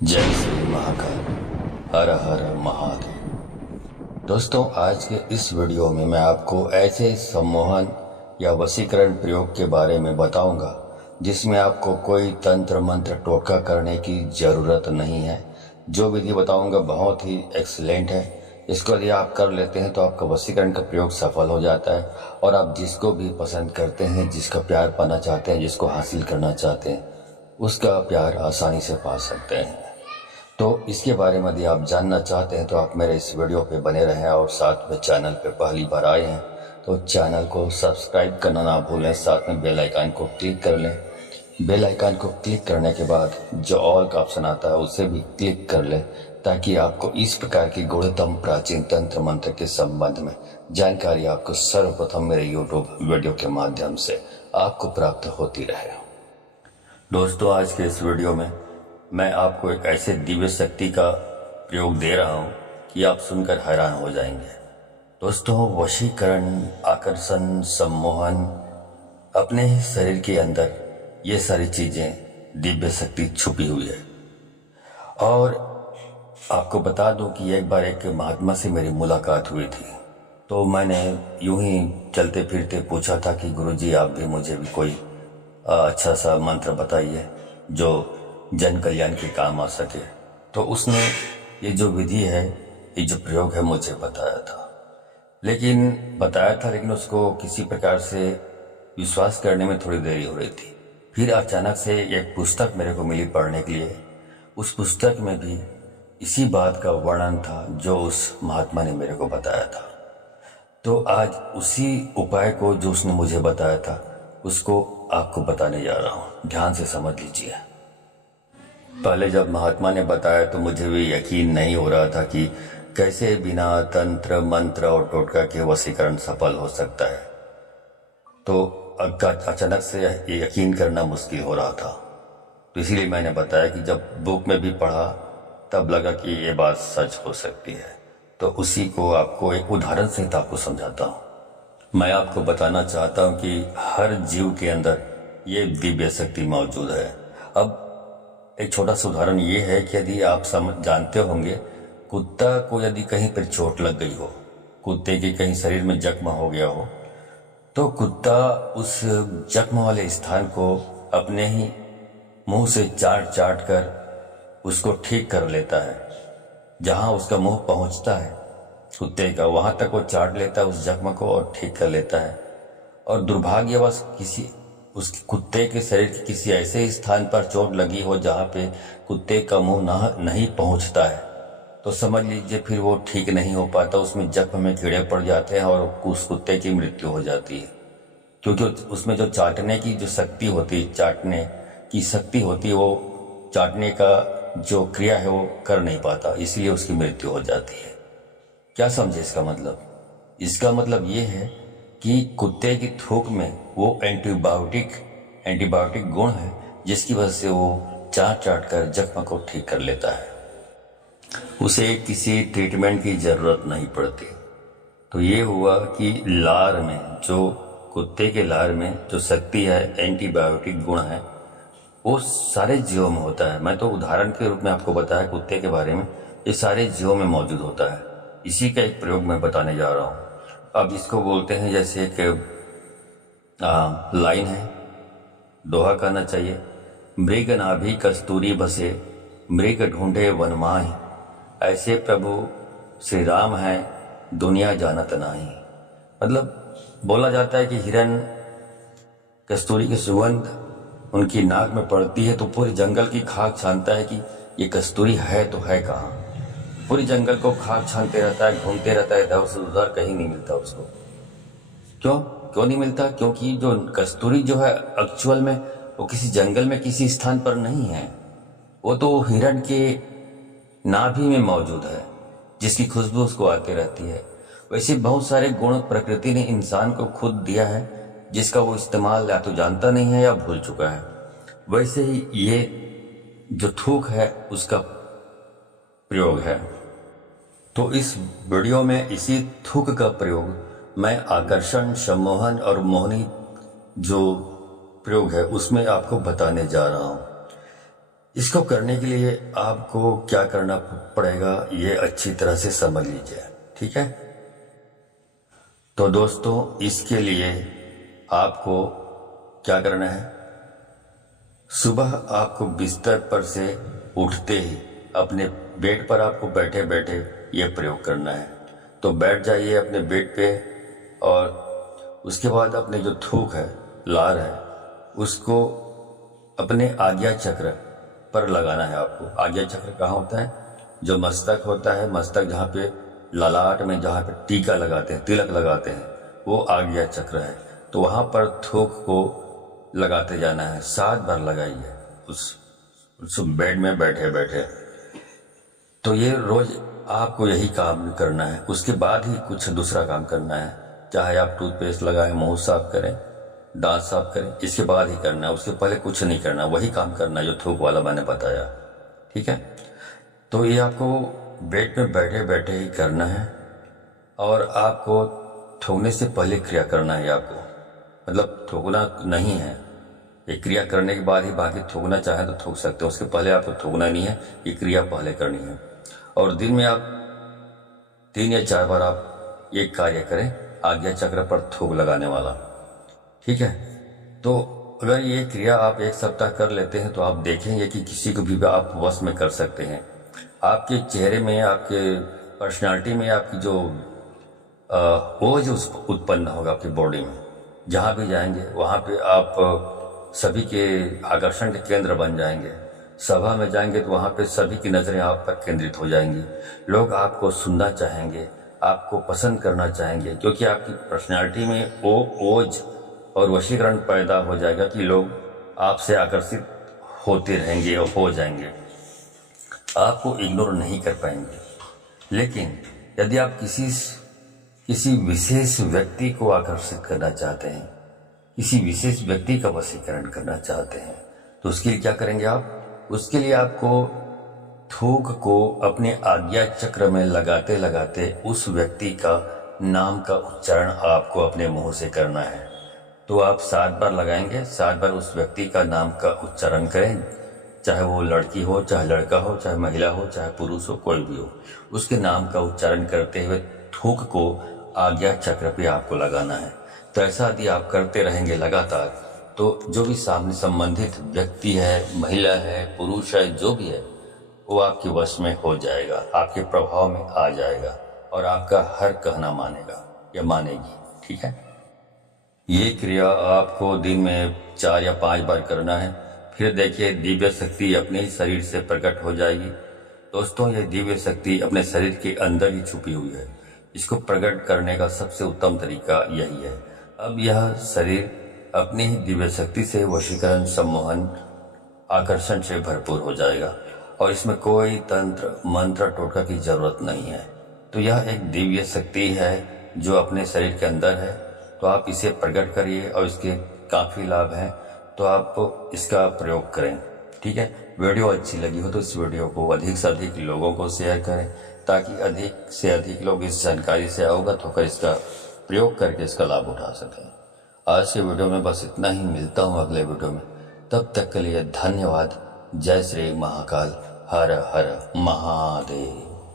जय श्री महाकाल। हर हर महादेव। दोस्तों, आज के इस वीडियो में मैं आपको ऐसे सम्मोहन या वशीकरण प्रयोग के बारे में बताऊंगा जिसमें आपको कोई तंत्र मंत्र टोटका करने की ज़रूरत नहीं है। जो विधि बताऊंगा बहुत ही एक्सीलेंट है। इसको यदि आप कर लेते हैं तो आपका वशीकरण का प्रयोग सफल हो जाता है और आप जिसको भी पसंद करते हैं, जिसका प्यार पाना चाहते हैं, जिसको हासिल करना चाहते हैं, उसका प्यार आसानी से पा सकते हैं। तो इसके बारे में यदि आप जानना चाहते हैं तो आप मेरे इस वीडियो पे बने रहें और साथ में चैनल पे पहली बार आए हैं तो चैनल को सब्सक्राइब करना ना भूलें, साथ में बेल आइकन को क्लिक कर लें। बेल आइकन को क्लिक करने के बाद जो ऑल का ऑप्शन आता है उसे भी क्लिक कर लें ताकि आपको इस प्रकार की गूढ़तम प्राचीन तंत्र मंत्र के संबंध में जानकारी आपको सर्वप्रथम मेरे यूट्यूब वीडियो के माध्यम से आपको प्राप्त होती रहे। दोस्तों, आज के इस वीडियो में मैं आपको एक ऐसे दिव्य शक्ति का प्रयोग दे रहा हूं कि आप सुनकर हैरान हो जाएंगे। दोस्तों, वशीकरण, आकर्षण, सम्मोहन, अपने ही शरीर के अंदर ये सारी चीजें दिव्य शक्ति छुपी हुई है। और आपको बता दूं कि एक बार एक महात्मा से मेरी मुलाकात हुई थी, तो मैंने यूं ही चलते फिरते पूछा था कि गुरुजी, आप भी मुझे भी कोई अच्छा सा मंत्र बताइए जो जन कल्याण के काम आ सके। तो उसने ये जो विधि है, ये जो प्रयोग है, मुझे बताया था लेकिन उसको किसी प्रकार से विश्वास करने में थोड़ी देरी हो रही थी। फिर अचानक से एक पुस्तक मेरे को मिली पढ़ने के लिए। उस पुस्तक में भी इसी बात का वर्णन था जो उस महात्मा ने मेरे को बताया था। तो आज उसी उपाय को जो उसने मुझे बताया था उसको आपको बताने जा रहा हूँ। ध्यान से समझ लीजिए। पहले जब महात्मा ने बताया तो मुझे भी यकीन नहीं हो रहा था कि कैसे बिना तंत्र मंत्र और टोटका के वशीकरण सफल हो सकता है। तो अचानक से यकीन करना मुश्किल हो रहा था। तो इसीलिए मैंने बताया कि जब बुक में भी पढ़ा तब लगा कि ये बात सच हो सकती है। तो उसी को आपको एक उदाहरण सहित आपको समझाता हूँ। मैं आपको बताना चाहता हूँ कि हर जीव के अंदर ये दिव्य शक्ति मौजूद है। अब एक छोटा सा उदाहरण ये है कि यदि आप जानते होंगे, कुत्ता को यदि कहीं पर चोट लग गई हो, कुत्ते के कहीं शरीर में जख्म हो गया हो, तो कुत्ता उस जख्म वाले स्थान को अपने ही मुंह से चाट चाट कर उसको ठीक कर लेता है। जहां उसका मुंह पहुंचता है कुत्ते का, वहां तक वो चाट लेता है उस जख्म को और ठीक कर लेता है। और दुर्भाग्यवश उस कुत्ते के शरीर के किसी ऐसे स्थान पर चोट लगी हो जहां पे कुत्ते का मुंह नहीं पहुंचता है, तो समझ लीजिए फिर वो ठीक नहीं हो पाता। उसमें जख्म में कीड़े पड़ जाते हैं और उस कुत्ते की मृत्यु हो जाती है, क्योंकि उसमें जो चाटने की जो शक्ति होती है, चाटने की शक्ति होती है, वो चाटने का जो क्रिया है वो कर नहीं पाता, इसलिए उसकी मृत्यु हो जाती है। क्या समझे इसका मतलब? इसका मतलब ये है कि कुत्ते की थूक में वो एंटीबायोटिक गुण है जिसकी वजह से वो चाट चाट कर जख्म को ठीक कर लेता है। उसे किसी ट्रीटमेंट की जरूरत नहीं पड़ती। तो ये हुआ कि लार में, जो कुत्ते के लार में जो शक्ति है, एंटीबायोटिक गुण है, वो सारे जीवों में होता है। मैं तो उदाहरण के रूप में आपको बताया कुत्ते के बारे में, ये सारे जीवों में मौजूद होता है। इसी का एक प्रयोग मैं बताने जा रहा हूँ। अब इसको बोलते हैं, जैसे एक लाइन है, दोहा कहना चाहिए, मृग नाभि कस्तूरी बसे, मृग ढूंढे वन माही, ऐसे प्रभु श्री राम है दुनिया जानत नाही। मतलब बोला जाता है कि हिरन कस्तूरी की सुगंध उनकी नाक में पड़ती है तो पूरे जंगल की खाक छानता है कि ये कस्तूरी है तो है कहाँ। पूरे जंगल को खाक छानते रहता है, घूमते रहता है, इधर से उधर, कहीं नहीं मिलता उसको। क्यों नहीं मिलता? क्योंकि जो कस्तूरी जो है एक्चुअल में वो किसी जंगल में किसी स्थान पर नहीं है, वो तो हिरण के नाभि में मौजूद है जिसकी खुशबू उसको आती रहती है। वैसे बहुत सारे गुण प्रकृति ने इंसान को खुद दिया है जिसका वो इस्तेमाल या तो जानता नहीं है या भूल चुका है। वैसे ही ये जो थूक है उसका प्रयोग है। तो इस वीडियो में इसी थूक का प्रयोग मैं आकर्षण, सम्मोहन और मोहनी जो प्रयोग है उसमें आपको बताने जा रहा हूं। इसको करने के लिए आपको क्या करना पड़ेगा ये अच्छी तरह से समझ लीजिए, ठीक है। तो दोस्तों, इसके लिए आपको क्या करना है, सुबह आपको बिस्तर पर से उठते ही अपने बेड पर आपको बैठे बैठे ये प्रयोग करना है। तो बैठ जाइए अपने बेड पे और उसके बाद अपने जो थूक है, लार है, उसको अपने आज्ञा चक्र पर लगाना है आपको। आज्ञा चक्र कहाँ होता है, जो मस्तक होता है, मस्तक जहाँ पे ललाट में जहाँ पे टीका लगाते हैं, तिलक लगाते हैं, वो आज्ञा चक्र है। तो वहाँ पर थूक को लगाते जाना है, 7 बार लगाइए उस बेड में बैठे बैठे। तो ये रोज आपको यही काम करना है। उसके बाद ही कुछ दूसरा काम करना है, चाहे आप टूथपेस्ट लगाएं, मुंह साफ करें, दांत साफ करें, इसके बाद ही करना है। उसके पहले कुछ नहीं करना, वही काम करना है जो थूक वाला मैंने बताया, ठीक है। तो ये आपको बेड में बैठे बैठे ही करना है और आपको थूकने से पहले क्रिया करना है आपको, मतलब थूकना नहीं है। ये क्रिया करने के बाद ही बाकी थूकना चाहे तो थूक सकते हो, उसके पहले आपको थूकना नहीं है, ये क्रिया पहले करनी है। और दिन में आप 3 या 4 बार आप ये कार्य करें, आज्ञा चक्र पर थूक लगाने वाला, ठीक है। तो अगर ये क्रिया आप 1 सप्ताह कर लेते हैं तो आप देखेंगे कि किसी को भी आप वश में कर सकते हैं। आपके चेहरे में, आपके पर्सनालिटी में आपकी जो ओज उत्पन्न होगा आपकी बॉडी में, जहाँ भी जाएंगे वहाँ पे आप सभी के आकर्षण के केंद्र बन जाएंगे। सभा में जाएंगे तो वहाँ पे सभी की नज़रें आप पर केंद्रित हो जाएंगी। लोग आपको सुनना चाहेंगे, आपको पसंद करना चाहेंगे, क्योंकि आपकी पर्सनालिटी में वो ओज और वशीकरण पैदा हो जाएगा कि लोग आपसे आकर्षित होते रहेंगे और हो जाएंगे, आपको इग्नोर नहीं कर पाएंगे। लेकिन यदि आप किसी विशेष व्यक्ति को आकर्षित करना चाहते हैं, किसी विशेष व्यक्ति का वशीकरण करना चाहते हैं, तो उसके लिए क्या करेंगे आप, उसके लिए आपको थूक को अपने आज्ञा चक्र में लगाते लगाते उस व्यक्ति का नाम का उच्चारण आपको अपने मुंह से करना है। तो आप 7 बार लगाएंगे, 7 बार उस व्यक्ति का नाम का उच्चारण करें, चाहे वो लड़की हो, चाहे लड़का हो, चाहे महिला हो, चाहे पुरुष हो, कोई भी हो, उसके नाम का उच्चारण करते हुए थूक को आज्ञा चक्र पे आपको लगाना है। तो ऐसा यदि आप करते रहेंगे लगातार, तो जो भी सामने संबंधित व्यक्ति है, महिला है, पुरुष है, जो भी है, वो आपके वश में हो जाएगा, आपके प्रभाव में आ जाएगा और आपका हर कहना मानेगा या मानेगी, ठीक है। ये क्रिया आपको दिन में 4 या 5 बार करना है। फिर देखिए दिव्य शक्ति अपने ही शरीर से प्रकट हो जाएगी। दोस्तों, ये दिव्य शक्ति अपने शरीर के अंदर ही छुपी हुई है। इसको प्रकट करने का सबसे उत्तम तरीका यही है। अब यह शरीर अपनी ही दिव्य शक्ति से वशीकरण, सम्मोहन, आकर्षण से भरपूर हो जाएगा और इसमें कोई तंत्र, मंत्र, टोटका की जरूरत नहीं है। तो यह एक दिव्य शक्ति है जो अपने शरीर के अंदर है। तो आप इसे प्रकट करिए और इसके काफ़ी लाभ हैं, तो आप इसका प्रयोग करें, ठीक है। वीडियो अच्छी लगी हो तो इस वीडियो को अधिक से अधिक लोगों को शेयर करें, ताकि अधिक से अधिक लोग इस जानकारी से अवगत होकर इसका प्रयोग करके इसका लाभ उठा सकें। आज के वीडियो में बस इतना ही, मिलता हूँ अगले वीडियो में। तब तक के लिए धन्यवाद। जय श्री महाकाल। हर हर महादेव।